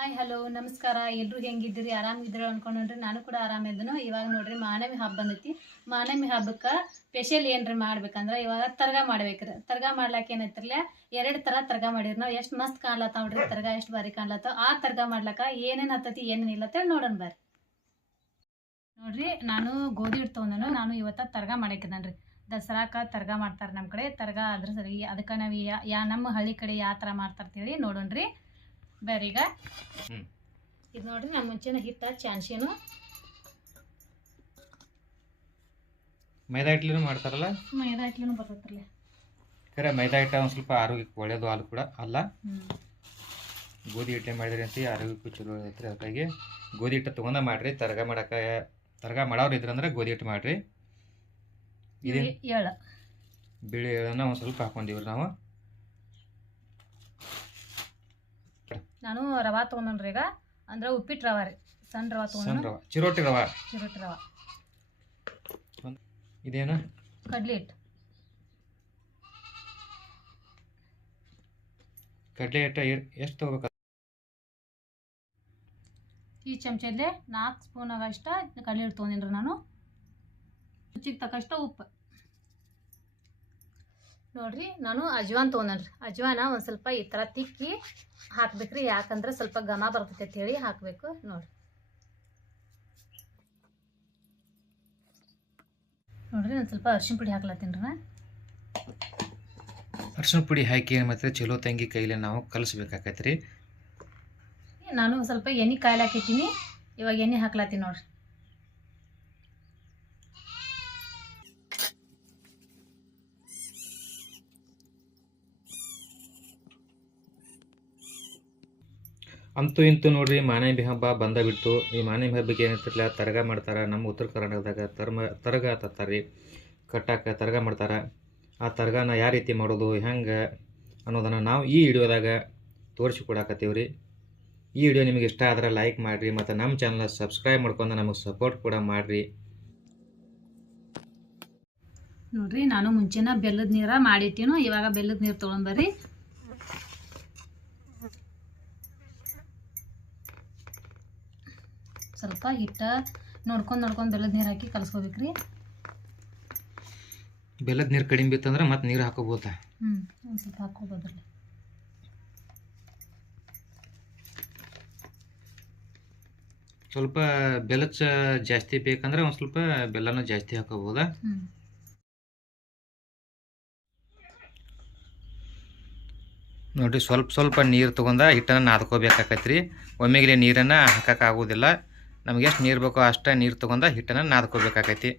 Hi hello ನಮಸ್ಕಾರ. ಎಲ್ರು ಹೆಂಗಿದ್ದೀರಿ? ಆರಾಮಿದ್ದೀರಿ ಅನ್ಕೊಂಡ್ರಿ ನಾನು ಕೂಡ ಆರಾಮಿದ್ದನು ಇವಾಗ ನೋಡ್ರಿ, ಮಾನವಿ ಹಬ್ಬ ಬಂದೈತಿ. ಮಾನವಿ ಹಬ್ಬಕ್ಕೆ ಸ್ಪೆಷಲ್ ಏನ್ರಿ ಮಾಡ್ಬೇಕಂದ್ರೆ, ಇವಾಗ ತರ್ಗ ಮಾಡ್ಬೇಕ್ರಿ. ತರ್ಗ ಮಾಡ್ಲಾಕ ಏನೈತಿರ್ಲ ಎರಡು ಥರ ತರ್ಗ ಮಾಡಿರಿ ನಾವು. ಎಷ್ಟು ಮಸ್ತ್ ಕಾಣ್ಲತ್ತಾವ ನೋಡ್ರಿ, ತರ್ಗ ಎಷ್ಟು ಬಾರಿ ಕಾಣ್ಲತ್ತಾವ. ಆ ತರ್ಗ ಮಾಡ್ಲಾಕ ಏನೇನು ಹತ್ತತಿ, ಏನೇನು ಇಲ್ಲ ಅಂತೇಳಿ ನೋಡೋಣ ಬರ್ರಿ. ನೋಡ್ರಿ, ನಾನು ಗೋಧಿ ಹಿಟ್ಟು ನಾನು ಇವತ್ತ ತರ್ಗ ಮಾಡಾಕಿದನ್ರಿ ದಸರಾಕ ತರ್ಗ ಮಾಡ್ತಾರೆ ನಮ್ಮ ಕಡೆ. ತರ್ಗ ಅದ್ರ ಸರಿ, ಅದಕ್ಕೆ ನಾವು ಯಾ- ಯಾ ನಮ್ಮ ಹಳ್ಳಿ ಕಡೆ ಯಾವ ಥರ ಮಾಡ್ತಾರ್ತೇಳಿ ನೋಡೋಣ್ರಿ. ಬರ್ರಿ ಈಗ ಹ್ಮ್. ಇದು ನೋಡ್ರಿ ನಮ್ಮ ಮುಂಚಿನ ಹಿಟ್ಟ ಚಾನ್ಸಿನು ಮೈದಾ ಹಿಟ್ಲಿನೂ ಮಾಡ್ತಾರಲ್ಲ? ಮೈದಾ ಇಟ್ಲಿನೂ ಬರ್ತೈತ್ರಲ್ಲ ಖರೆ ಮೈದಾ ಹಿಟ್ಟ ಒಂದು ಸ್ವಲ್ಪ ಆರೋಗ್ಯಕ್ಕೆ ಒಳ್ಳೇದು ಹಾಲು ಕೂಡ ಅಲ್ಲ? ಗೋಧಿ ಹಿಟ್ಟೆ ಮಾಡಿದ್ರಿ ಅಂತ ಆರೋಗ್ಯಕ್ಕೂ ಚಲೋ ಐತ್ರಿ ಅದಕ್ಕಾಗಿ ಗೋಧಿ ಹಿಟ್ಟು ತೊಗೊಂಡ ಮಾಡ್ರಿ ತರಗ ಮಾಡಕ್ಕೆ ತರಗ ಮಾಡೋರು ಇದ್ರಂದ್ರೆ ಗೋಧಿ ಹಿಟ್ಟು ಮಾಡ್ರಿ. ಇದೇ ಬಿಳಿ ಎಳನ್ನ ಒಂದು ಸ್ವಲ್ಪ ಹಾಕೊಂಡಿವ್ರಿ ನಾವು. ನಾನು ರವಾ ತೊಗೊಂಡ್ರಿ ಈಗ. ಅಂದ್ರೆ ಉಪ್ಪಿಟ್ಟು ರವಾ ರೀ. ಸಣ್ಣ ರವಾ ಸಣ್ಣ ತೊಗೊಂಡು ರವ. ಚಿರೋಟಿ ರವ. ಚಿರೋಟಿ ರವಾ. ಇದೇನ? ಕಡ್ಲಿ ಹಿಟ್ಟು ಕಡಲೆ ಹಿಟ್ಟು ಎಷ್ಟು ತೊಗೋಬೇಕು? ಈ ಚಮಚದಲ್ಲೇ ನಾಲ್ಕು ಸ್ಪೂನ್ ಆಗಷ್ಟ ಕಡ್ಲಿ ಹಿಟ್ಟು ತೊಗೊಂಡಿನ್ರಿ ನಾನು. ರುಚಿಗೆ ತಕ್ಕಷ್ಟ ಉಪ್ಪು. ನೋಡ್ರಿ ನಾನು ಅಜ್ವಾನ್ ತೊಗೊಂಡ್ರಿ ಅಜ್ವಾನ ಒಂದು ಸ್ವಲ್ಪ ಈ ಥರ ತಿಕ್ಕಿ ಹಾಕ್ಬೇಕ್ರಿ ಯಾಕಂದ್ರೆ ಸ್ವಲ್ಪ ಘಮ ಬರ್ತೈತೆ ಅಂತ ಹೇಳಿ ಹಾಕಬೇಕು ನೋಡ್ರಿ. ನೋಡ್ರಿ ಒಂದು ಸ್ವಲ್ಪ ಅರ್ಶಿನ ಪುಡಿ ಹಾಕ್ಲತ್ತೀನಿ ರೀ ನಾ. ಅರ್ಶಿಣ ಪುಡಿ ಹಾಕಿ ಏನು ಮಾಡ್ತೀರಿ? ಚಲೋ ತಂಗಿ ಕೈಲಿ ನಾವು ಕಲಿಸ್ಬೇಕಾಕೈತೆ ರೀ ನಾನು ಒಂದ್ ಸ್ವಲ್ಪ ಎಣ್ಣೆ ಕಾಯ್ಲಾಕಿಟ್ಟಿನಿ ಇವಾಗ ಎಣ್ಣೆ ಹಾಕ್ಲತ್ತೀನಿ ನೋಡ್ರಿ. ಅಂತೂ ಇಂತೂ ನೋಡ್ರಿ ಮಾನವಿ ಹಬ್ಬ ಬಂದ ಬಿಟ್ಟು ಈ ಮಾನವಿ ಹಬ್ಬಕ್ಕೆ ಏನಿರ್ತಿರ್ಲಿಲ್ಲ ತರಗ ಮಾಡ್ತಾರೆ, ನಮ್ಮ ಉತ್ತರ ಕರ್ನಾಟಕದಾಗ ತರ್ಮ, ತರಗ ತತ್ತಾರೆ ಕಟ್ಟಾಕ ತರಗ ಮಾಡ್ತಾರೆ. ಆ ತರಗನ ಯಾವ ರೀತಿ ಮಾಡೋದು, ಹೆಂಗೆ ಅನ್ನೋದನ್ನು ನಾವು ಈ ವಿಡಿಯೋದಾಗ ತೋರಿಸಿಕೊಡಾಕತ್ತೀವಿ ರೀ ಈ ವಿಡಿಯೋ ನಿಮಗೆ ಇಷ್ಟ ಆದ್ರೆ ಲೈಕ್ ಮಾಡಿರಿ ಮತ್ತು ನಮ್ಮ ಚಾನಲ್ ಸಬ್ಸ್ಕ್ರೈಬ್ ಮಾಡ್ಕೊಂಡು ನಮಗೆ ಸಪೋರ್ಟ್ ಕೂಡ ಮಾಡಿರಿ. ನೋಡ್ರಿ, ನಾನು ಮುಂಚೆನ ಬೆಲ್ಲದ ನೀರ ಮಾಡಿಟ್ಟಿನೋ, ಇವಾಗ ಬೆಲ್ಲದ ನೀರು ತೊಗೊಂಬರ್ರಿ ಸ್ವಲ್ಪ ಹಿಟ್ಟ ನೋಡ್ಕೊಂಡು ನೋಡ್ಕೊಂಡು ಬೆಲ್ಲದ ನೀರು ಹಾಕಿ ಕಲಸ್ಕೋಬೇಕ್ರಿ. ಬೆಲ್ಲದ ನೀರು ಕಡಿಮೆ ಬಿತ್ತಂದ್ರೆ ಮತ್ತೆ ನೀರು ಹಾಕೋಬೋದಾ? ಹ್ಞೂ ಒಂದು ಸ್ವಲ್ಪ ಹಾಕ್ಕೋಬೋದ್ರಲ್ಲಿ ಸ್ವಲ್ಪ ಬೆಲ್ಲ ಜಾಸ್ತಿ ಬೇಕಂದ್ರೆ ಒಂದು ಸ್ವಲ್ಪ ಬೆಲ್ಲನೂ ಜಾಸ್ತಿ ಹಾಕೋಬೋದಾ? ನೋಡಿ ನೋಡ್ರಿ ಸ್ವಲ್ಪ ಸ್ವಲ್ಪ ನೀರು ತೊಗೊಂಡ ಹಿಟ್ಟನ್ನು ನಾದ್ಕೋಬೇಕಾಕೈತೆ ರೀ ಒಮ್ಮೆಗೆ ನೀರನ್ನು ಹಾಕೋಕ್ಕಾಗೋದಿಲ್ಲ ನಮ್ಗೆ ಎಷ್ಟು ನೀರು ಬೇಕೋ ಅಷ್ಟೇ ನೀರು ತೊಗೊಂಡ ಹಿಟ್ಟನ್ನು ನಾದ್ಕೋಬೇಕಾಗೈತಿ.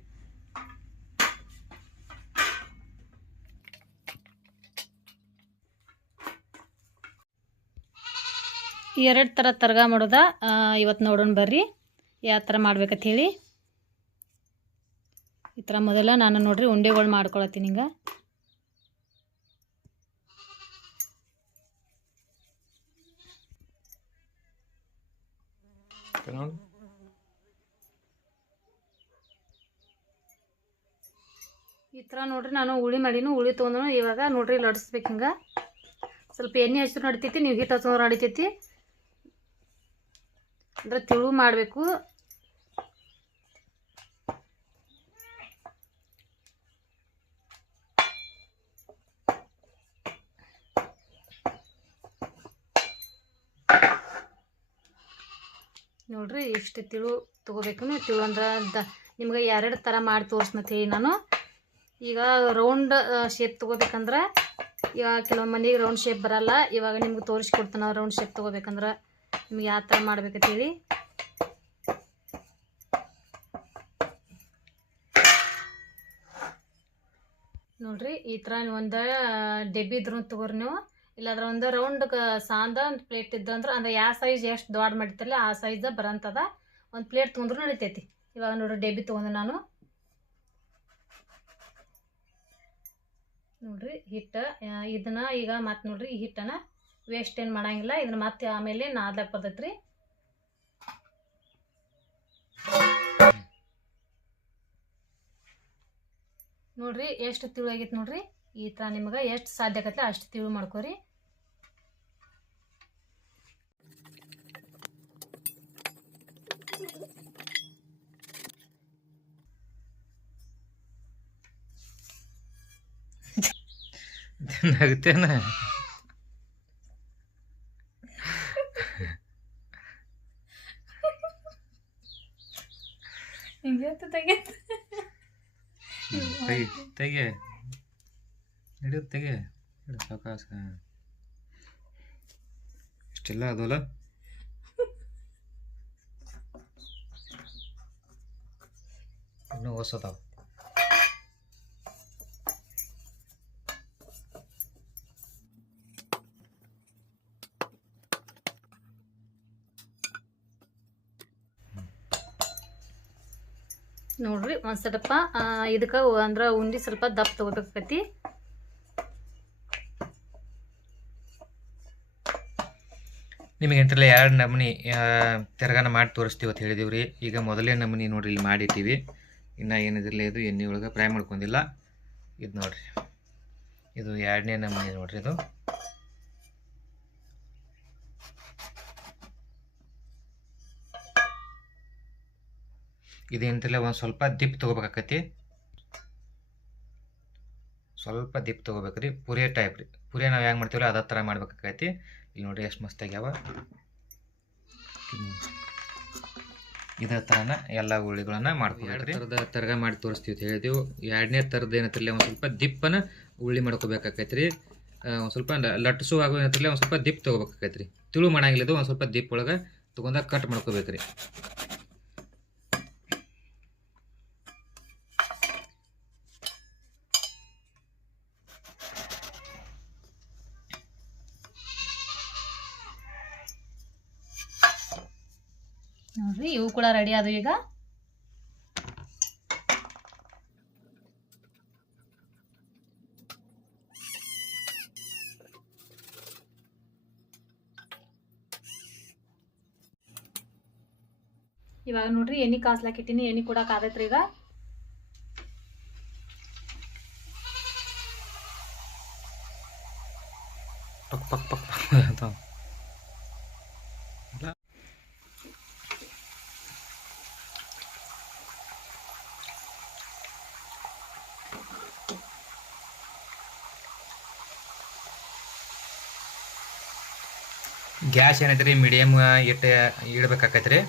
ಎರಡು ಥರ ತರ್ಗ ಮಾಡೋದ ಇವತ್ತು ನೋಡೋಣ ಬರ್ರಿ. ಯಾವ ಥರ ಮಾಡ್ಬೇಕಂತ ಹೇಳಿ. ಈ ಥರ ಮೊದಲ ನಾನು ನೋಡ್ರಿ ಉಂಡೆಗಳು ಮಾಡ್ಕೊಳತ್ತೀನಿ ಹಿಂಗೆ ಈ ಥರ ನೋಡ್ರಿ, ನಾನು ಉಳಿ ಮಾಡೀನಿ ಉಳಿ ತೊಗೊಂಡು ಇವಾಗ ನೋಡ್ರಿ ಲಡ್ಸ್ಬೇಕು ಹಿಂಗೆ. ಸ್ವಲ್ಪ ಎಣ್ಣೆ ಹಚ್ಚಿದ್ರು ನಡಿತೈತಿ, ನೀವು ಹಿಟ್ಟು ಹಚ್ಚಿದ್ರು ನಡಿತೈತಿ. ಅಂದ್ರೆ ತಿಳು ಮಾಡಬೇಕು. ನೋಡ್ರಿ, ಎಷ್ಟು ತಿಳು ತೊಗೋಬೇಕು ತಿಳು ಅಂದ್ರೆ ನಿಮ್ಗೆ ಎರಡು ಥರ ಮಾಡಿ ತೋರಿಸ್ನತ್ತೀವಿ ನಾನು. ಈಗ ರೌಂಡ್ ಶೇಪ್ ತೊಗೋಬೇಕಂದ್ರೆ ಇವಾಗ ಕೆಲವು ಮನೆಗೆ ರೌಂಡ್ ಶೇಪ್ ಬರಲ್ಲ. ಇವಾಗ ನಿಮ್ಗೆ ತೋರಿಸ್ಕೊಡ್ತಾನೆ ರೌಂಡ್ ಶೇಪ್ ತೊಗೋಬೇಕಂದ್ರೆ ನಿಮ್ಗೆ ಯಾವ ಥರ ಮಾಡ್ಬೇಕಂತೇಳಿ. ನೋಡ್ರಿ, ಈ ಥರ ನೀವು ಒಂದು ಡೆಬ್ಬಿ ಇದ್ರು ತಗೋರಿ ನೀವು. ಇಲ್ಲಾಂದ್ರೆ ಒಂದು ರೌಂಡ್ ಸಾಂದ ಒಂದು ಪ್ಲೇಟ್ ಇದ್ದು ಅಂದ್ರೆ ಅಂದ್ರೆ ಯಾವ ಸೈಜ್ ಎಷ್ಟು ದೊಡ್ಡ ಮಾಡಿರ್ತಾರಲ್ಲ ಆ ಸೈಜ್ ಬರಂತದ. ಒಂದು ಪ್ಲೇಟ್ ತೊಗೊಂಡ್ರು ನಡಿತೈತಿ. ಇವಾಗ ನೋಡ್ರಿ, ಡೆಬ್ಬಿ ತೊಗೊಂಡು ನಾನು. ನೋಡ್ರಿ ಹಿಟ್ಟು ಇದನ್ನ ಈಗ ಮತ್ತೆ ನೋಡ್ರಿ, ಈ ಹಿಟ್ಟನ್ನ ವೇಸ್ಟ್ ಏನು ಮಾಡಂಗಿಲ್ಲ, ಇದನ್ನ ಮತ್ತೆ ಆಮೇಲೆ ನಾದ್ಲಕ್ಕೆ ಬರ್ತೈತೆ ರೀ ನೋಡ್ರಿ, ಎಷ್ಟು ತಿಳು ಆಗೈತೆ ನೋಡ್ರಿ, ಈ ಥರ ನಿಮ್ಗೆ ಎಷ್ಟು ಸಾಧ್ಯ ಆಗತ್ತೆ ಅಷ್ಟು ತಿಳು ಮಾಡ್ಕೊರಿ. ನಗ್ತೇನ. ಹಿಂಗೆ ತೆಗೆ. ತೆಗಿ ತೆಗೆ. ಹಿಡಿದು ತೆಗೆ. ಹಿಡಿದು ಸಾವಕಾಶ ಇಷ್ಟೆಲ್ಲ ಅದಲ್ಲ ಇನ್ನೂ ಹೊಸದಾವ ನೋಡ್ರಿ, ಒಂದ್ ಸ್ವಲ್ಪ ಇದಕ್ಕೆ ಅಂದ್ರ ಉಂಡಿ ಸ್ವಲ್ಪ ದಪ್ಪ ತೊಗೋಬೇಕಾಕತಿ. ನಿಮಗೆ ಎಂಟ್ರಲ್ಲ ಎರಡು ನಮೂನಿ ತೆರಗಾನ ಮಾಡಿ ತೋರಿಸ್ತೀವಿ ಅಂತ ಹೇಳಿದೀವಿ ಈಗ ಮೊದಲೇ ನಮೂನಿ ನೋಡ್ರಿ, ಇಲ್ಲಿ ಮಾಡಿಟ್ಟಿವಿ. ಇನ್ನು ಏನಿದಿರಲಿ ಇದು ಎಣ್ಣೆ ಒಳಗೆ ಫ್ರೈ ಮಾಡ್ಕೊಂಡಿಲ್ಲ. ಇದು ನೋಡ್ರಿ. ಇದು ಎರಡನೇ ನಮೂನಿ ನೋಡ್ರಿ ಇದು. ಇದೇಂತಿಲ್ಲ ಒಂದು ಸ್ವಲ್ಪ ದಿಪ್ ತೊಗೋಬೇಕಾಕತಿ ಸ್ವಲ್ಪ ದಿಪ್ ತೊಗೋಬೇಕ್ರಿ ಪುರಿಯ ಟೈಪ್ ರೀ. ಪುರಿಯ ನಾವು ಹೆಂಗೆ ಮಾಡ್ತೀವಲ್ಲ ಅದೇ ಥರ ಮಾಡ್ಬೇಕಾಕೈತಿ ಇಲ್ಲಿ ನೋಡಿರಿ ಎಷ್ಟು ಮಸ್ತ್ ಆಗ್ಯಾವ. ಇದೇ ಥರನ ಎಲ್ಲ ಉಳ್ಳಿಗಳನ್ನ ಮಾಡ್ಕೊಬೇಕು ಥರದ ತರಗ ಮಾಡಿ ತೋರಿಸ್ತೀವಿ ಅಂತ ಹೇಳಿದೆವು. ಎರಡನೇ ಥರದ ಏನತ್ತಿರಲಿ ಒಂದು ಸ್ವಲ್ಪ ದಿಪ್ಪನ ಉಳ್ಳಿ ಮಾಡ್ಕೋಬೇಕಾಕೈತಿ ರೀ ಒಂದು ಸ್ವಲ್ಪ ಲ- ಆಗೋ ಏನತ್ತಿರಲಿ ಒಂದು ಸ್ವಲ್ಪ ದಿಪ್ ತೊಗೋಬೇಕಾಕೈತಿ ರೀ ತಿಳು ಮಾಡಂಗಿಲ್ಲದು ಒಂದು ಸ್ವಲ್ಪ ದಿಪ್ ಒಳಗೆ ತೊಗೊಂಡಾಗ ಕಟ್ ಮಾಡ್ಕೋಬೇಕ್ರಿ. ನೋಡ್ರಿ ಇವು ಕೂಡ ರೆಡಿ ಆದವು ಈಗ. ಇವಾಗ ನೋಡ್ರಿ ಎಣ್ಣೆ ಕಾಸ್ಲಾಕಿಟ್ಟಿನಿ ಎಣ್ಣೆ ಕೂಡ ಕಾದೈತ್ರಿ ಈಗ. ಪಕ್ ಪಕ್ ಪಕ್ ಪಕ್ ಏನೈತೆ ಗ್ಯಾಸ್ ಮೀಡಿಯಮ್ ಇಟ್ಟು ರೀ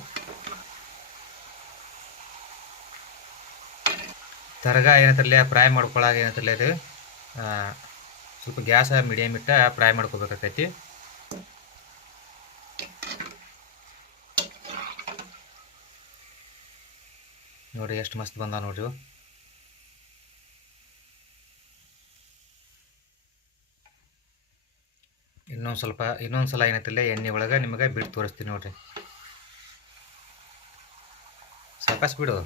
ತರಗ ಏನೈತ್ರಲ್ಲ ಫ್ರೈ ಮಾಡ್ಕೊಳಾಗ ಏನೈತ್ರಲ್ಲ ಅದು ಸ್ವಲ್ಪ ಗ್ಯಾಸ ಮೀಡಿಯಮ್ ಇಟ್ಟ ಫ್ರೈ ಮಾಡ್ಕೋಬೇಕಾಕೈತಿ. ನೋಡಿ ಎಷ್ಟು ಮಸ್ತ್ ಬಂದ ನೋಡ್ರಿ ಇವು. ಇನ್ನೊಂದು ಸ್ವಲ್ಪ ಇನ್ನೊಂದು ಸಲ ಏನೈತಿಲ್ಲ ಎಣ್ಣೆ ಒಳಗೆ ನಿಮಗೆ ಬಿಟ್ಟು ತೋರಿಸ್ತೀನಿ ನೋಡ್ರಿ. ಸಾಕಷ್ಟು ಬಿಡು.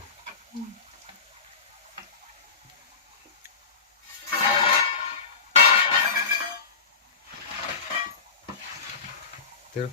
ತಿರು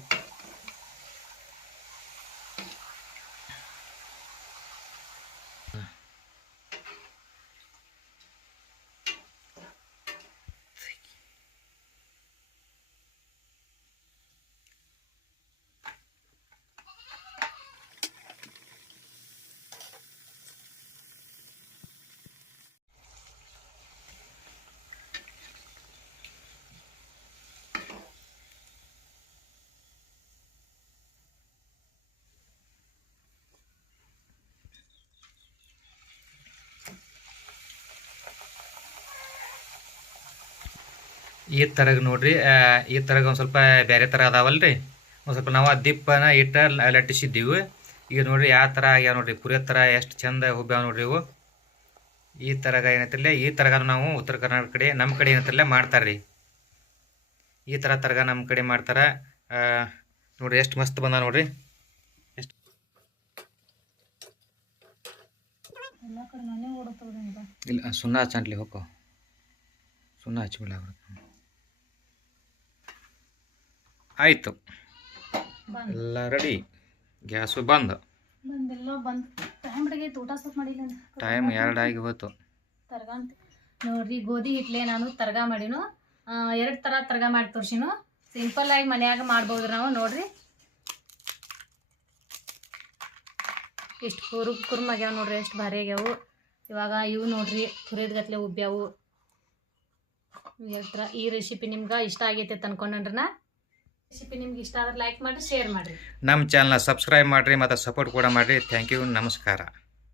ಈ ತರಗ ನೋಡ್ರಿ ಈ ತರಗ ಒಂದು ಸ್ವಲ್ಪ ಬೇರೆ ಥರ ಅದಾವಲ್ರಿ. ಒಂದು ಸ್ವಲ್ಪ ನಾವು ಆ ದಿಪ್ಪನ ಇಟ್ಟು ಲಟ್ಟಿಸಿದ್ದೀವಿ. ಈಗ ನೋಡ್ರಿ ಯಾವ ಥರ ಆಗ್ಯಾವ ನೋಡ್ರಿ ಪುರಿಯ ಥರ ಎಷ್ಟು ಚಂದ ಹುಬ್ಬ್ಯಾವ ನೋಡ್ರಿ ಇವು. ಈ ಥರಗ ಏನೈತಿಲ್ಲ ಈ ಥರಗ ನಾವು ಉತ್ತರ ಕರ್ನಾಟಕ ಕಡೆ ನಮ್ಮ ಕಡೆ ಏನೈತಿಲ್ಲ ಮಾಡ್ತಾರೆ ರೀ ಈ ಥರ ತರಗ ನಮ್ಮ ಕಡೆ ಮಾಡ್ತಾರೆ. ನೋಡ್ರಿ ಎಷ್ಟು ಮಸ್ತ್ ಬಂದ ನೋಡ್ರಿ. ಎಷ್ಟು ಇಲ್ಲ ಸುಣ್ಣ ಹಚ್ಚಂಟ್ಲಿ ಹೋಗೋ. ಸುಣ್ಣ ಹಚ್ಬಿಡ ಆಯಿತು. ಎಲ್ಲ ರೆಡಿ ಗ್ಯಾಸು ಬಂದು. ಬಂದೆಲ್ಲ ಬಂದ್. ಟೈಮ್ ಆಗೈತೆ ಊಟ ಸ್ವಲ್ಪ ಮಾಡಿಲ್ಲ ಟೈಮ್ ಎರಡು ಆಗಿ ಹೋಯ್ತು. ತರ್ಗ ಅಂತ ನೋಡ್ರಿ ಗೋಧಿ ಹಿಟ್ಲೆ ನಾನು ತರ್ಗ ಮಾಡಿನು. ಎರಡು ತರ ತರ್ಗ ಮಾಡಿ ತೋರ್ಸಿನು. ಸಿಂಪಲ್ ಆಗಿ ಮನೆಯಾಗ ಮಾಡ್ಬೋದು ನಾವು ನೋಡ್ರಿ. ಎಷ್ಟು ಕುರು ಕುರ್ಮ್ ಆಗ್ಯಾವ ನೋಡ್ರಿ ಎಷ್ಟು ಭಾರಿ ಆಗ್ಯಾವು. ಇವಾಗ ಇವು ನೋಡ್ರಿ ಗತ್ಲೆ ಉಬ್ಬ್ಯಾವು. ಎರಡು ಈ ರೆಸಿಪಿ ನಿಮ್ಗೆ ಇಷ್ಟ ಆಗೈತೆ ಅಂತ ಅನ್ಕೊಂಡ್ರನ ರೆಸಿಪಿ ನಿಮ್ಗೆ ಇಷ್ಟ ಆದ್ರೆ ಲೈಕ್ ಮಾಡಿ ಶೇರ್ ಮಾಡಿ ನಮ್ಮ ಚಾನಲ್ನ ಸಬ್ಸ್ಕ್ರೈಬ್ ಮಾಡಿರಿ, ಮತ್ತು ಸಪೋರ್ಟ್ ಕೂಡ ಮಾಡಿರಿ. ಥ್ಯಾಂಕ್ ಯು ನಮಸ್ಕಾರ.